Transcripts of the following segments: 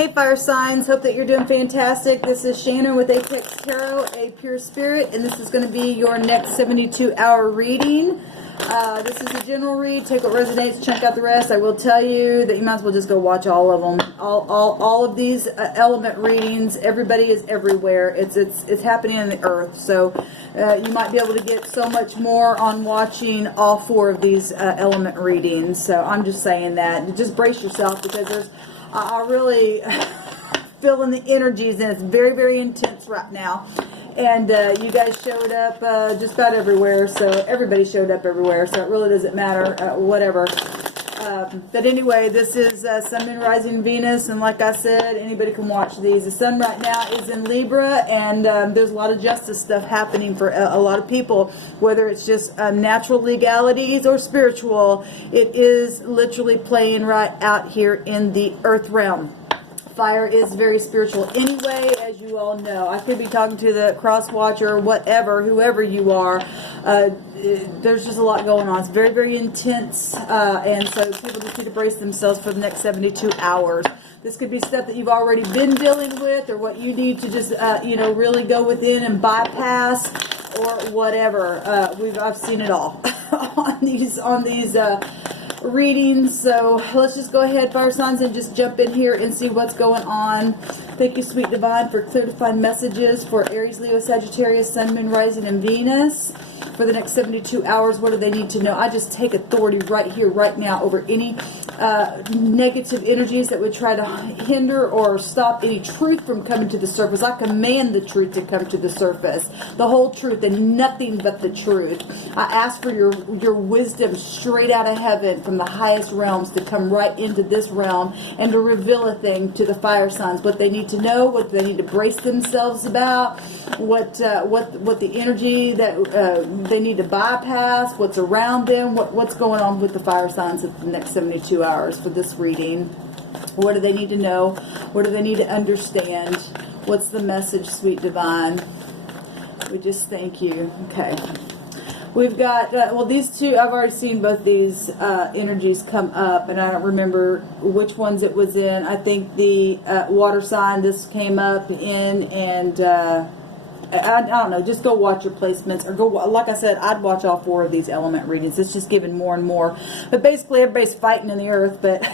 Hey fire signs, hope that you're doing fantastic. This is Shannon with Apex Tarot, a pure spirit, and this is going to be your next 72-hour reading. This is a general read. Take what resonates, check out the rest. I will tell you that you might as well just go watch all of them. All of these element readings. Everybody is everywhere. It's happening in the earth. So you might be able to get so much more on watching all 4 of these element readings. So I'm just saying that. Just brace yourself, because there's I really feeling the energies, and it's very, very intense right now. And you guys showed up just about everywhere, so everybody showed up everywhere, so it really doesn't matter, whatever. But anyway, this is Sun, Moon, Rising, Venus, and like I said, anybody can watch these. The Sun right now is in Libra, and there's a lot of justice stuff happening for a lot of people, whether it's just natural legalities or spiritual. It is literally playing right out here in the earth realm. Fire is very spiritual anyway, as you all know. I could be talking to the cross watcher, whatever, whoever you are. There's just a lot going on. It's very, very intense, and so people just need to brace themselves for the next 72 hours. This could be stuff that you've already been dealing with, or what you need to just, really go within and bypass, or whatever. I've seen it all on these readings. So let's just go ahead, fire signs, and just jump in here and see what's going on. Thank you, sweet divine, for clear defined messages for Aries, Leo, Sagittarius, Sun, Moon, Rising, and Venus for the next 72 hours. What do they need to know? I just take authority right here, right now, over any negative energies that would try to hinder or stop any truth from coming to the surface. I command the truth to come to the surface, the whole truth and nothing but the truth. I ask for your wisdom straight out of heaven from the highest realms to come right into this realm and to reveal a thing to the fire signs, what they need to know, what they need to brace themselves about, what the energy that they need to bypass, what's around them, what's going on with the fire signs in the next 72 hours for this reading. What do they need to know? What do they need to understand? What's the message, sweet divine? We just thank you. Okay. We've got, well, these two, I've already seen both these energies come up, and I don't remember which ones it was in. I think the water sign, this came up in, and I don't know, just go watch your placements, or go, like I said, I'd watch all 4 of these element readings. It's just giving more and more. But basically, everybody's fighting in the earth. But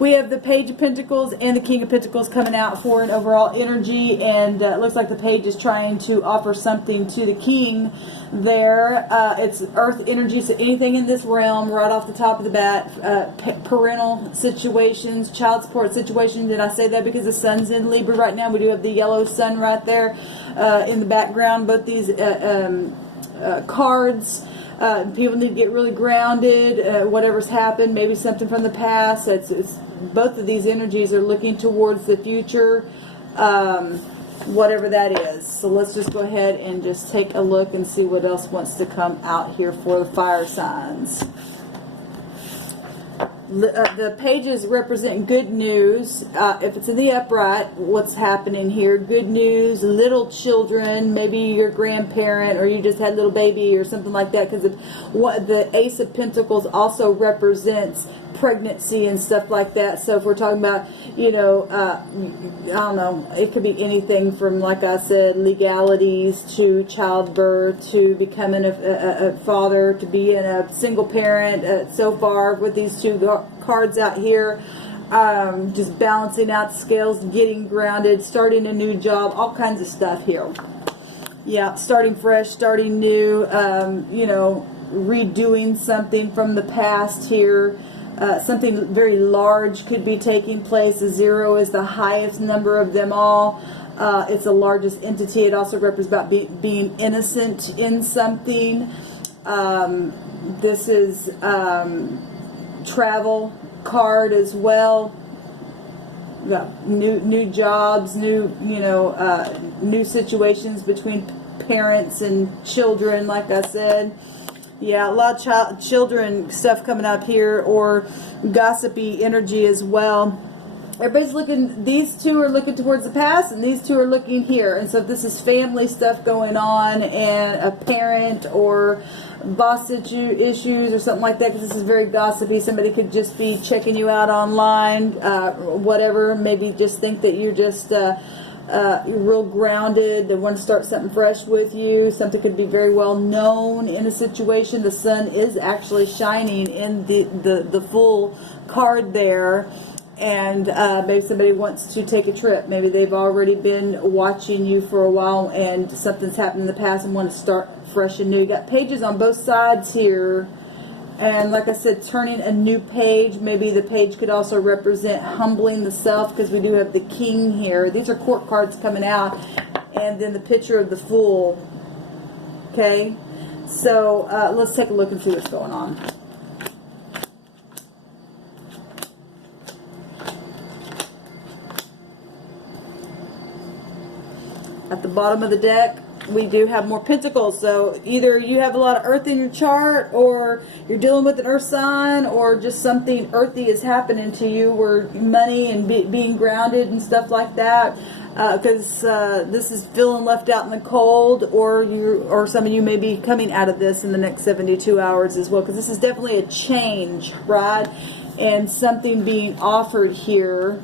we have the Page of Pentacles and the King of Pentacles coming out for an overall energy, and it looks like the Page is trying to offer something to the King there. It's earth energy, so anything in this realm, right off the top of the bat, parental situations, child support situations. And I say that because the Sun's in Libra right now. We do have the yellow sun right there in the background. Both these cards, people need to get really grounded. Whatever's happened, maybe something from the past. It's both of these energies are looking towards the future, whatever that is. So let's just go ahead and just take a look and see what else wants to come out here for the fire signs. The pages represent good news. If it's in the upright, what's happening here? Good news, little children, maybe your grandparent, or you just had a little baby or something like that, because the Ace of Pentacles also represents pregnancy and stuff like that. So if we're talking about, I don't know, it could be anything from, like I said, legalities to childbirth to becoming a father, to being a single parent. So far with these 2 cards out here, just balancing out the scales, getting grounded, starting a new job, all kinds of stuff here. Yeah, starting fresh, starting new, redoing something from the past here. Something very large could be taking place. A 0 is the highest number of them all. It's the largest entity. It also represents about being innocent in something. This is travel card as well. We got new jobs, new situations between parents and children, like I said. Yeah, a lot of children stuff coming up here, or gossipy energy as well. everybody's looking, these two are looking towards the past, and these two are looking here. And so if this is family stuff going on, and a parent or boss issues or something like that, because this is very gossipy, somebody could just be checking you out online, whatever, maybe just think that you're just you're real grounded, they want to start something fresh with you. Something could be very well known in a situation. The sun is actually shining in the full card there. And maybe somebody wants to take a trip. Maybe they've already been watching you for a while, and something's happened in the past and want to start fresh and new. You got pages on both sides here. And like I said, turning a new page. Maybe the page could also represent humbling the self, because we do have the king here. These are court cards coming out. And then the picture of the fool. Okay? So let's take a look and see what's going on. At the bottom of the deck, we do have more pentacles. So either you have a lot of earth in your chart, or you're dealing with an earth sign, or just something earthy is happening to you, where money and being grounded and stuff like that. Because this is feeling left out in the cold, or some of you may be coming out of this in the next 72 hours as well. Because this is definitely a change, right? And something being offered here.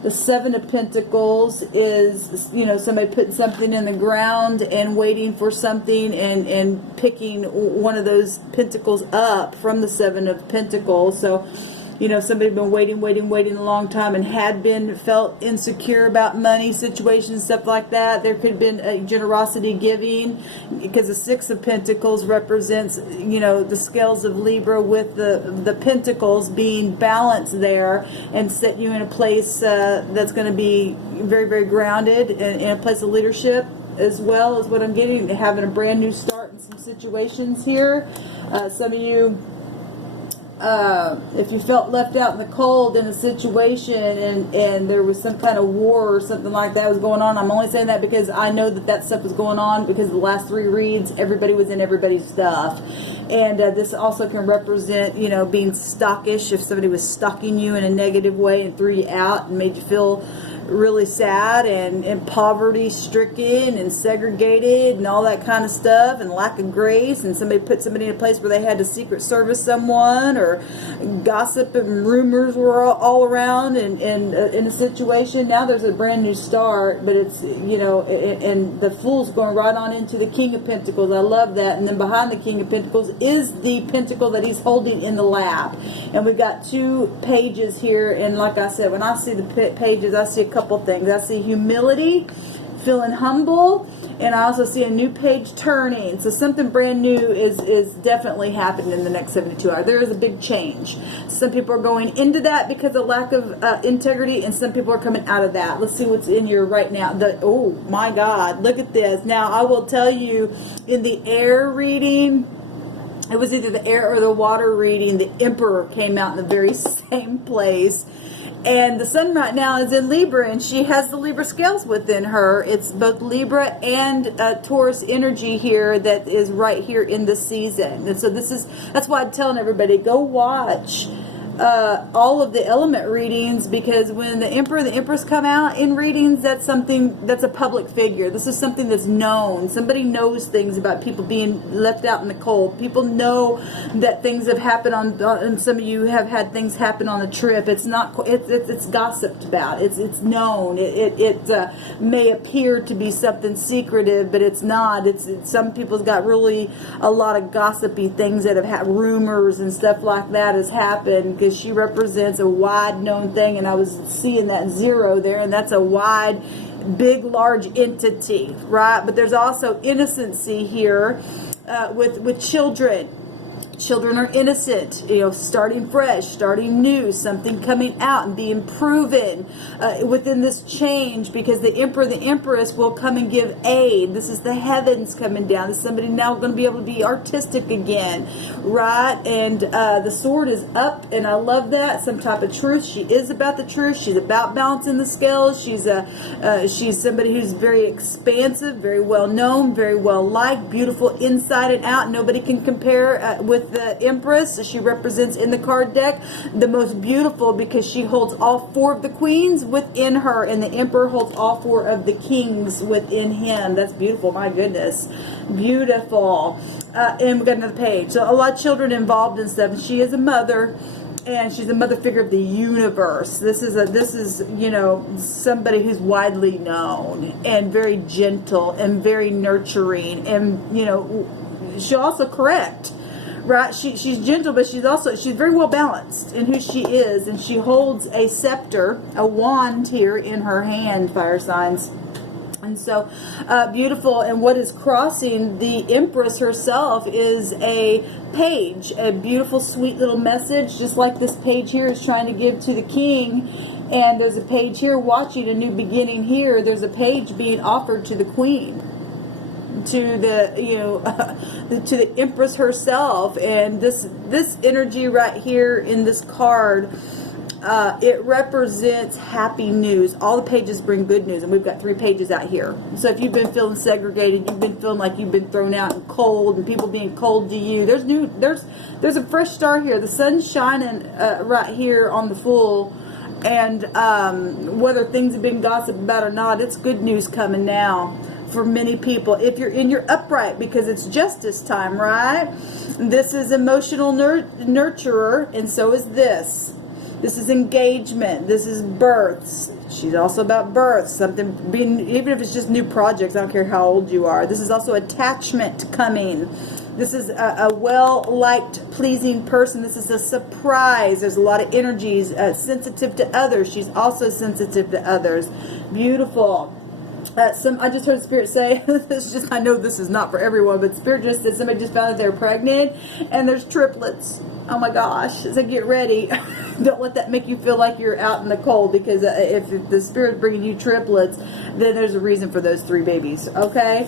The Seven of Pentacles is, you know, somebody putting something in the ground and waiting for something, and picking one of those pentacles up from the Seven of Pentacles. So, you know, somebody been waiting a long time, and had been felt insecure about money situations, stuff like that. There could have been a generosity giving, because the Six of Pentacles represents, you know, the scales of Libra, with the pentacles being balanced there, and set you in a place that's going to be very, very grounded, in a place of leadership, as well as what I'm getting, having a brand new start in some situations here. Some of you, if you felt left out in the cold in a situation, and there was some kind of war or something like that was going on, I'm only saying that because I know that stuff was going on, because the last three reads, everybody was in everybody's stuff. And this also can represent, you know, being stockish. If somebody was stalking you in a negative way and threw you out and made you feel really sad and poverty stricken and segregated and all that kind of stuff, and lack of grace, and somebody put somebody in a place where they had to secret service someone, or gossip and rumors were all around, and in a situation. Now there's a brand new start, but it's, you know, and the Fool's going right on into the King of Pentacles. I love that. And then behind the King of Pentacles is the pentacle that he's holding in the lap. And we've got two pages here, and like I said, when I see the pages, I see a couple things. I see humility, feeling humble, and I also see a new page turning. So something brand new is definitely happening in the next 72 hours. There is a big change. Some people are going into that because of lack of integrity, and some people are coming out of that. Let's see what's in here right now. Oh my God, look at this. Now I will tell you, in the air reading, it was either the air or the water reading, the Emperor came out in the very same place. And the sun right now is in Libra, and she has the Libra scales within her. It's both Libra and Taurus energy here that is right here in the season. And so that's why I'm telling everybody, go watch all of the element readings, because when the Emperor, the Empress come out in readings, that's something, that's a public figure. This is something that's known. Somebody knows things about people being left out in the cold. People know that things have happened and some of you have had things happen on the trip. It's not, it's gossiped about. It's known. It may appear to be something secretive, but it's not. It's some people's got really a lot of gossipy things that have had, rumors and stuff like that has happened, because she represents a wide known thing, and I was seeing that zero there, and that's a wide, big, large entity, right? But there's also innocency here with children. Children are innocent, you know, starting fresh, starting new, something coming out and being proven within this change, because the Emperor, the Empress will come and give aid. This is the heavens coming down. This is somebody now going to be able to be artistic again, right? And the sword is up, and I love that. Some type of truth. She is about the truth. She's about balancing the scales. She's somebody who's very expansive, very well known, very well liked, beautiful inside and out. Nobody can compare with with the Empress. She represents in the card deck the most beautiful because she holds all 4 of the queens within her, and the Emperor holds all 4 of the kings within him. That's beautiful. My goodness. Beautiful. And we got another page. So a lot of children involved and stuff. She is a mother, and she's a mother figure of the universe. This is you know, somebody who's widely known and very gentle and very nurturing, and you know, she'll also correct, right? She's gentle, but she's very well balanced in who she is, and she holds a scepter, a wand here in her hand, fire signs. And so beautiful. And what is crossing the Empress herself is a page, a beautiful, sweet little message, just like this page here is trying to give to the king. And there's a page here watching a new beginning here. There's a page being offered to the queen, to the, you know, to the Empress herself. And this energy right here in this card, it represents happy news. All the pages bring good news, and we've got 3 pages out here. So if you've been feeling segregated, you've been feeling like you've been thrown out and cold, and people being cold to you, there's a fresh start here. The sun's shining right here on the Fool, and whether things have been gossiped about or not, it's good news coming now for many people. If you're in your upright, because it's justice time, right? This is emotional nurturer, and so is this. This is engagement. This is births. She's also about births. Something being, even if it's just new projects, I don't care how old you are. This is also attachment coming. This is a well-liked, pleasing person. This is a surprise. There's a lot of energies. Sensitive to others. She's also sensitive to others. Beautiful. I just heard Spirit say, I know this is not for everyone, but Spirit just said somebody just found out they're pregnant, and there's triplets. Oh my gosh. So get ready. Don't let that make you feel like you're out in the cold, because if the Spirit's bringing you triplets, then there's a reason for those 3 babies, okay?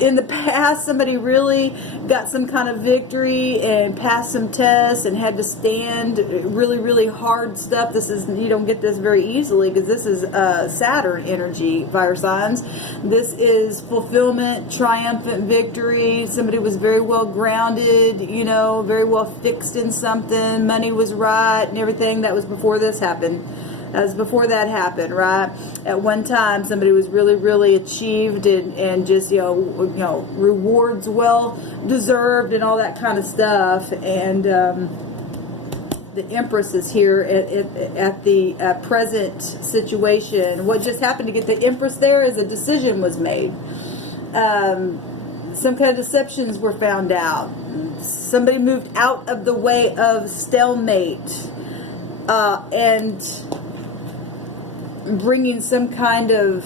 In the past, somebody really got some kind of victory and passed some tests and had to stand really, really hard stuff. You don't get this very easily, because this is Saturn energy, fire signs. This is fulfillment, triumphant victory. Somebody was very well grounded, you know, very well fixed in something. Money was right and everything. That was before this happened. As before that happened, right? At one time, somebody was really, really achieved and just, you know, rewards well deserved and all that kind of stuff. And the Empress is here at the present situation. What just happened to get the Empress there is a decision was made. Some kind of deceptions were found out. Somebody moved out of the way of stalemate and bringing some kind of,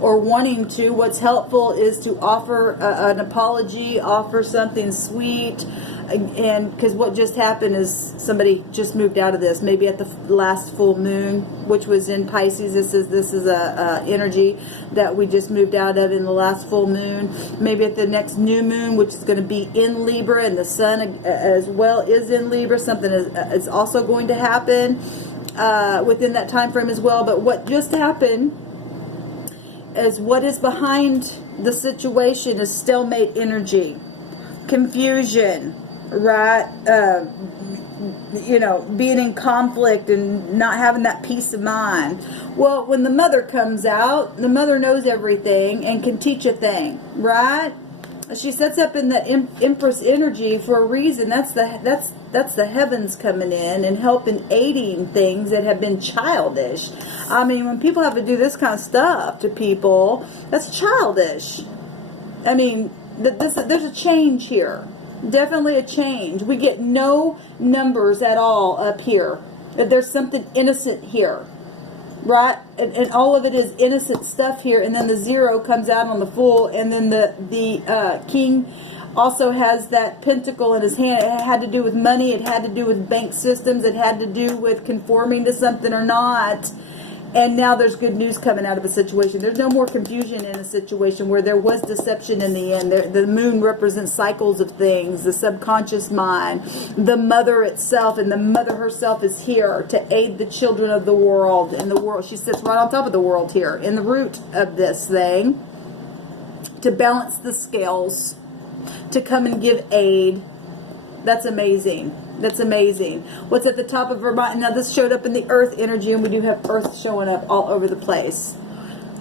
or wanting to, what's helpful is to offer an apology, offer something sweet, and because what just happened is somebody just moved out of this, maybe at the last full moon, which was in Pisces. This is a energy that we just moved out of in the last full moon. Maybe at the next new moon, which is going to be in Libra, and the sun as well is in Libra. Something is also going to happen within that time frame as well. But what just happened is, what is behind the situation is stalemate energy, confusion, right? You know, being in conflict and not having that peace of mind. Well, when the mother comes out, the mother knows everything and can teach a thing, right? She sets up in the Empress energy for a reason. That's the heavens coming in and helping, aiding things that have been childish. I mean, when people have to do this kind of stuff to people, that's childish. I mean, there's a change here. Definitely a change. We get no numbers at all up here. There's something innocent here, right? And all of it is innocent stuff here. And then the 0 comes out on the Fool, and then the king also has that pentacle in his hand. It had to do with money. It had to do with bank systems. It had to do with conforming to something or not. And now there's good news coming out of a situation. There's no more confusion in a situation where there was deception in the end. The moon represents cycles of things, the subconscious mind, the mother itself, and the mother herself is here to aid the children of the world. And the world, she sits right on top of the world here, in the root of this thing, to balance the scales, to come and give aid, That's amazing. That's amazing. What's at the top of her mind? Now this showed up in the earth energy, and we do have earth showing up all over the place.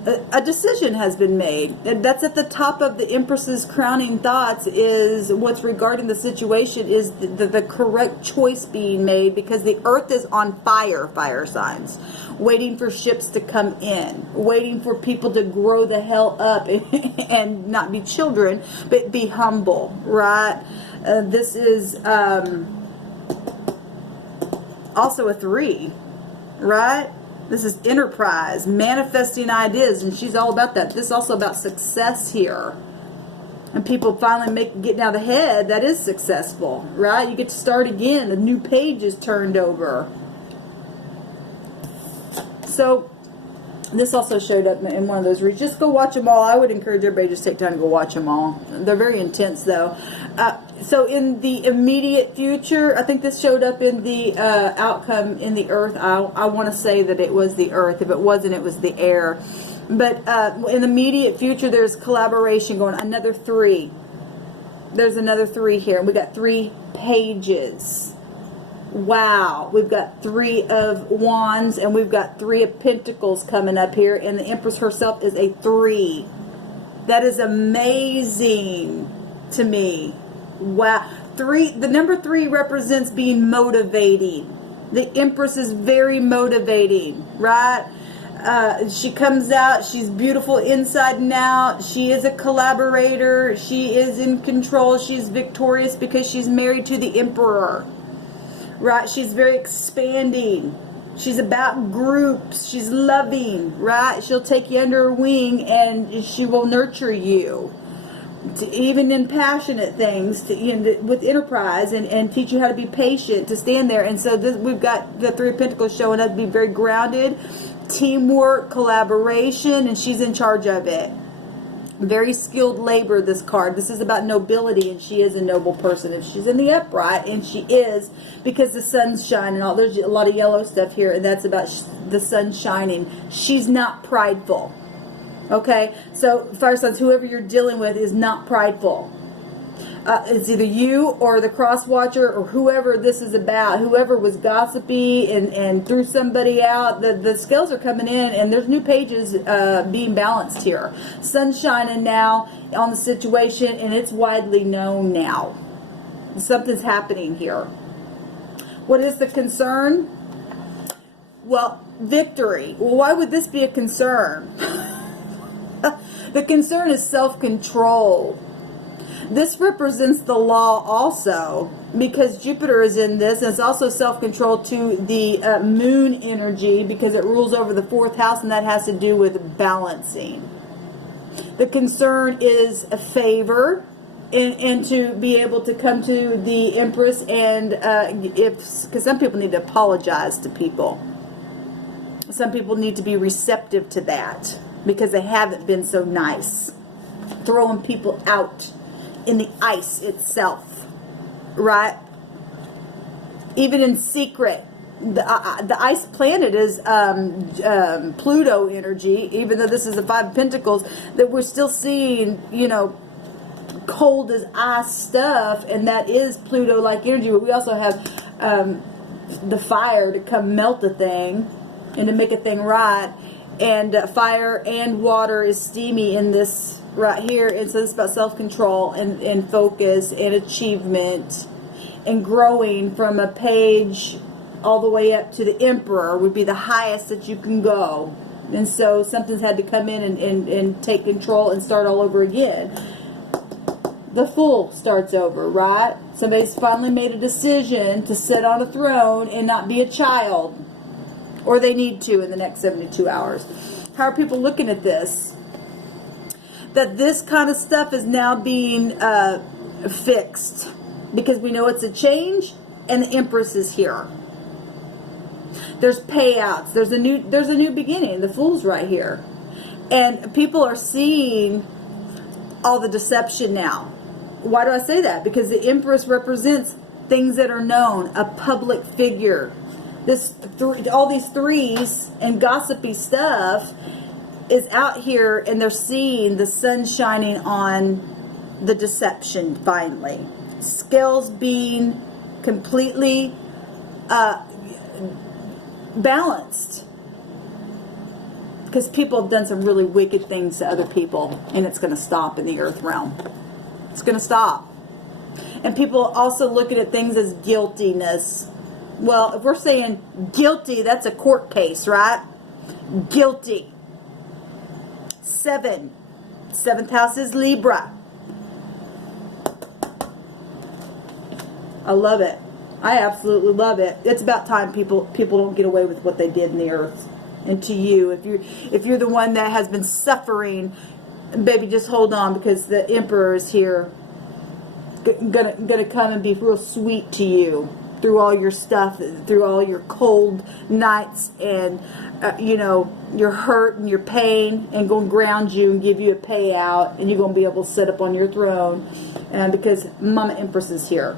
A decision has been made. And that's at the top of the Empress's crowning thoughts, is what's regarding the situation is the correct choice being made, because the earth is on fire, fire signs, waiting for ships to come in, waiting for people to grow the hell up and not be children, but be humble, right? This is also a 3, right? This is enterprise, manifesting ideas, and she's all about that. This is also about success here. And people finally getting out ahead, that is successful, right? You get to start again. A new page is turned over. So this also showed up in one of those reads. Just go watch them all. I would encourage everybody to just take time to go watch them all. They're very intense, though. So in the immediate future, I think this showed up in the outcome in the earth. I want to say that it was the earth. If it wasn't, it was the air. But in the immediate future, there's collaboration going on. Another 3. There's another 3 here. We got 3 pages. Wow. We've got 3 of wands, and we've got 3 of pentacles coming up here. And the Empress herself is a 3. That is amazing to me. Wow. 3. The number 3 represents being motivating. The Empress is very motivating, right? She comes out, she's beautiful inside and out. She is a collaborator. She is in control. She's victorious because she's married to the Emperor, right? She's very expanding. She's about groups. She's loving, right? She'll take you under her wing, and she will nurture you, even in passionate things, with enterprise, and teach you how to be patient, to stand there. And so we've got the 3 of Pentacles showing up to be very grounded, teamwork, collaboration, and she's in charge of it. Very skilled labor, this card. This is about nobility, and she is a noble person. If she's in the upright, and she is, because the sun's shining. There's a lot of yellow stuff here, and that's about the sun shining. She's not prideful. Okay, so fire signs, whoever you're dealing with is not prideful. It's either you or the cross watcher or whoever this is about. Whoever was gossipy and threw somebody out. The scales are coming in, and there's new pages being balanced here. Sun's shining now on the situation, and it's widely known now. Something's happening here. What is the concern? Well, victory. Well, why would this be a concern? The concern is self-control. This represents the law also, because Jupiter is in this, and it's also self-control to the moon energy, because it rules over the 4th house, and that has to do with balancing. The concern is a favor, and to be able to come to the Empress, and because some people need to apologize to people. Some people need to be receptive to that, because they haven't been so nice. Throwing people out in the ice itself, right? Even in secret. The ice planet is Pluto energy, even though this is the 5 of Pentacles, that we're still seeing, cold as ice stuff, and that is Pluto-like energy. But we also have the fire to come melt a thing and to make a thing right. And fire and water is steamy in this right here. And so it's about self-control and focus and achievement and growing from a page all the way up to the Emperor would be the highest that you can go. And so something's had to come in and take control and start all over again. The Fool starts over, right? Somebody's finally made a decision to sit on a throne and not be a child. Or they need to in the next 72 hours. How are people looking at this? That this kind of stuff is now being fixed. Because we know it's a change, and the Empress is here. There's payouts. There's a new beginning. The Fool's right here. And people are seeing all the deception now. Why do I say that? Because the Empress represents things that are known, a public figure. All these 3s and gossipy stuff is out here, and they're seeing the sun shining on the deception finally. scales being completely balanced. Because people have done some really wicked things to other people, and it's going to stop in the earth realm. It's going to stop. And people also looking at things as guiltiness. Well, if we're saying guilty, that's a court case, right? Guilty. 7. 7th house is Libra. I love it. I absolutely love it. It's about time people don't get away with what they did in the earth. And to you, if you're the one that has been suffering, baby, just hold on, because the Emperor is here, gonna come and be real sweet to you through all your stuff, through all your cold nights, and you know, your hurt and your pain, and gonna ground you and give you a payout, and you're gonna be able to sit up on your throne, because Mama Empress is here.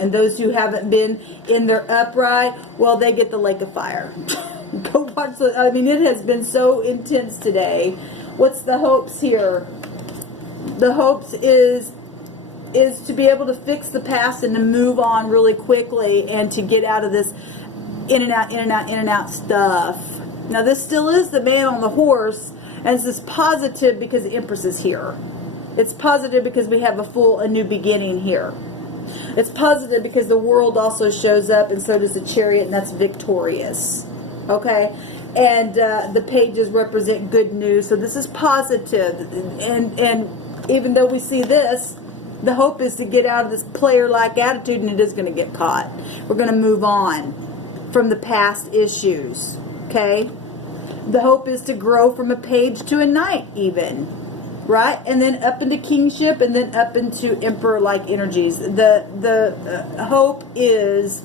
And those who haven't been in their upright, well, they get the lake of fire. Go watch the, I mean, it has been so intense today. What's the hopes here? The hopes is to be able to fix the past and to move on really quickly, and to get out of this in and out, in and out, in and out stuff. Now, this still is the man on the horse, and this is positive because the Empress is here. It's positive because we have a new beginning here. It's positive because the world also shows up, and so does the Chariot, and that's victorious. Okay? And the pages represent good news, so this is positive. And even though we see this, the hope is to get out of this player-like attitude, and it is going to get caught. We're going to move on from the past issues. Okay? The hope is to grow from a page to a knight, even. Right? And then up into kingship, and then up into emperor-like energies. The hope is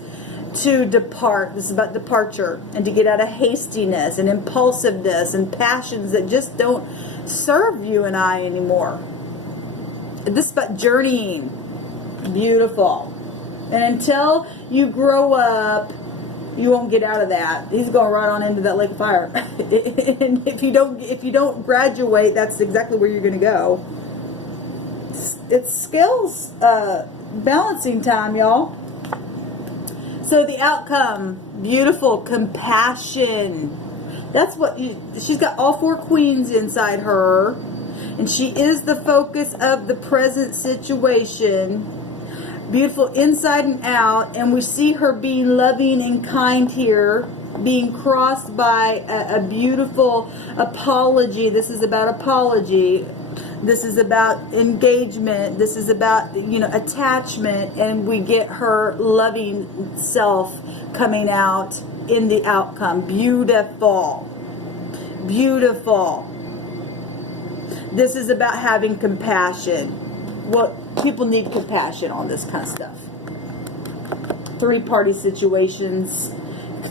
to depart. This is about departure, and to get out of hastiness and impulsiveness and passions that just don't serve you and I anymore. This is about journeying. Beautiful. And until you grow up, you won't get out of that. He's going right on into that lake of fire. And if you don't graduate, that's exactly where you're going to go. It's skills balancing time, y'all. So the outcome, beautiful, compassion. That's what she's got. All 4 queens inside her, and she is the focus of the present situation. Beautiful inside and out, and we see her being loving and kind here, being crossed by a beautiful apology. This is about apology. This is about engagement. This is about, you know, attachment, and we get her loving self coming out in the outcome. Beautiful. Beautiful. This is about having compassion. People need compassion on this kind of stuff. 3-party situations,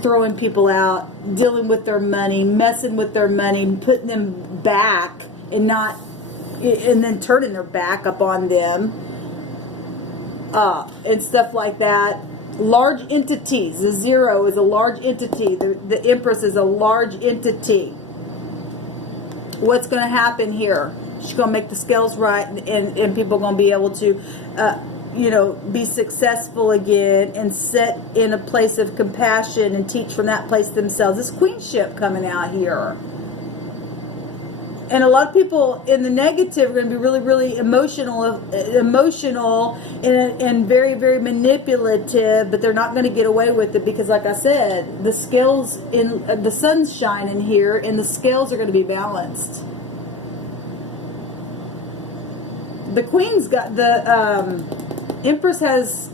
throwing people out, dealing with their money, messing with their money, putting them back, and then turning their back up on them, and stuff like that. Large entities. The 0 is a large entity. The Empress is a large entity. What's going to happen here? She's going to make the scales right, and people are going to be able to, you know, be successful again, and sit in a place of compassion and teach from that place themselves. This queenship coming out here. And a lot of people in the negative are going to be really, really emotional and very, very manipulative, but they're not going to get away with it because, like I said, the scales the sun's shining here, and the scales are going to be balanced. The Queen's got the Empress has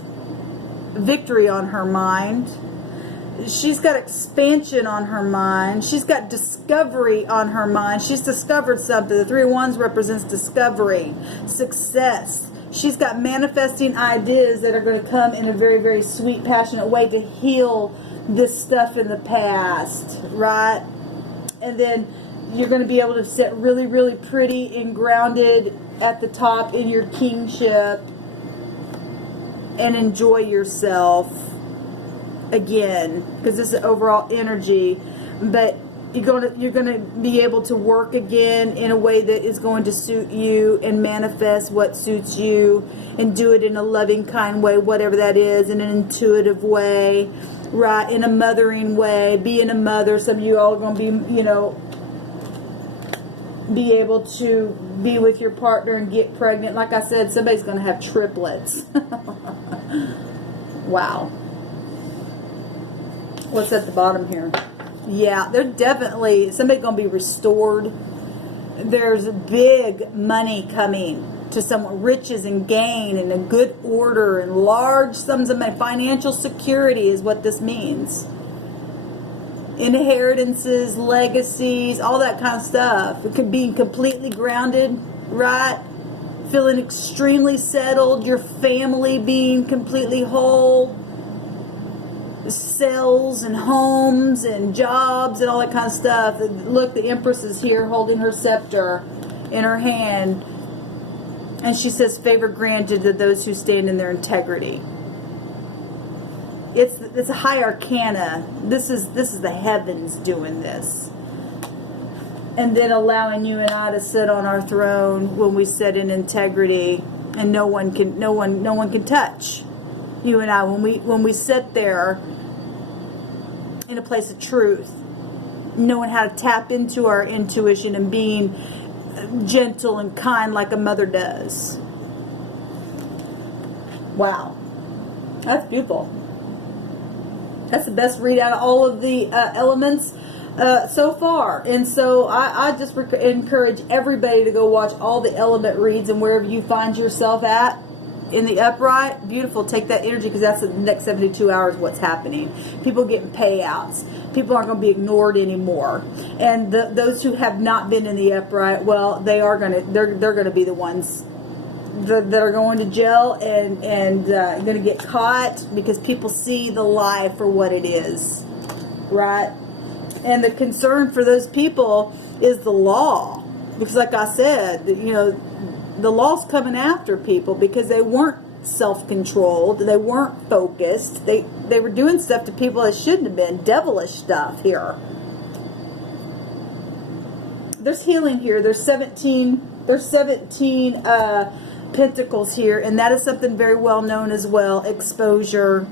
victory on her mind. She's got expansion on her mind. She's got discovery on her mind. She's discovered something. The 3 of Wands represents discovery, success. She's got manifesting ideas that are going to come in a very, very sweet, passionate way to heal this stuff in the past, right? And then you're going to be able to sit really, really pretty and grounded at the top in your kingship and enjoy yourself again, because this is overall energy. But you're gonna be able to work again in a way that is going to suit you and manifest what suits you, and do it in a loving, kind way, whatever that is, in an intuitive way, right? In a mothering way, being a mother. Some of you all are going to be, you know, be able to be with your partner and get pregnant. Like I said, somebody's going to have triplets. Wow. What's at the bottom here? Yeah, they're definitely, somebody's going to be restored. There's big money coming to someone, riches and gain and a good order and large sums of money. Financial security is what this means. Inheritances, legacies, all that kind of stuff. It could be completely grounded, right? Feeling extremely settled, your family being completely whole, sales and homes and jobs and all that kind of stuff. Look, the Empress is here holding her scepter in her hand, and she says, favor granted to those who stand in their integrity. It's a high arcana. This is the heavens doing this, and then allowing you and I to sit on our throne when we sit in integrity, and no one can touch you and I when we sit there in a place of truth, knowing how to tap into our intuition and being gentle and kind like a mother does. Wow, that's beautiful. That's the best read out of all of the elements so far. And so I just encourage everybody to go watch all the element reads, and wherever you find yourself at in the upright, beautiful. Take that energy, because that's the next 72 hours what's happening. People getting payouts. People aren't going to be ignored anymore. And those who have not been in the upright, well, they're going to be the ones that are going to jail and going to get caught, because people see the lie for what it is, right? And the concern for those people is the law, because like I said, you know, the law's coming after people because they weren't self-controlled, they weren't focused, they were doing stuff to people that shouldn't have been, devilish stuff here. There's healing here. There's 17 pentacles here, and that is something very well known as well. Exposure,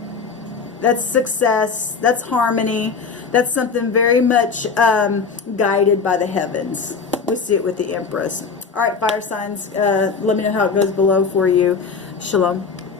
that's success, that's harmony, that's something very much guided by the heavens. We see it with the Empress. All right, fire signs, let me know how it goes below for you. Shalom.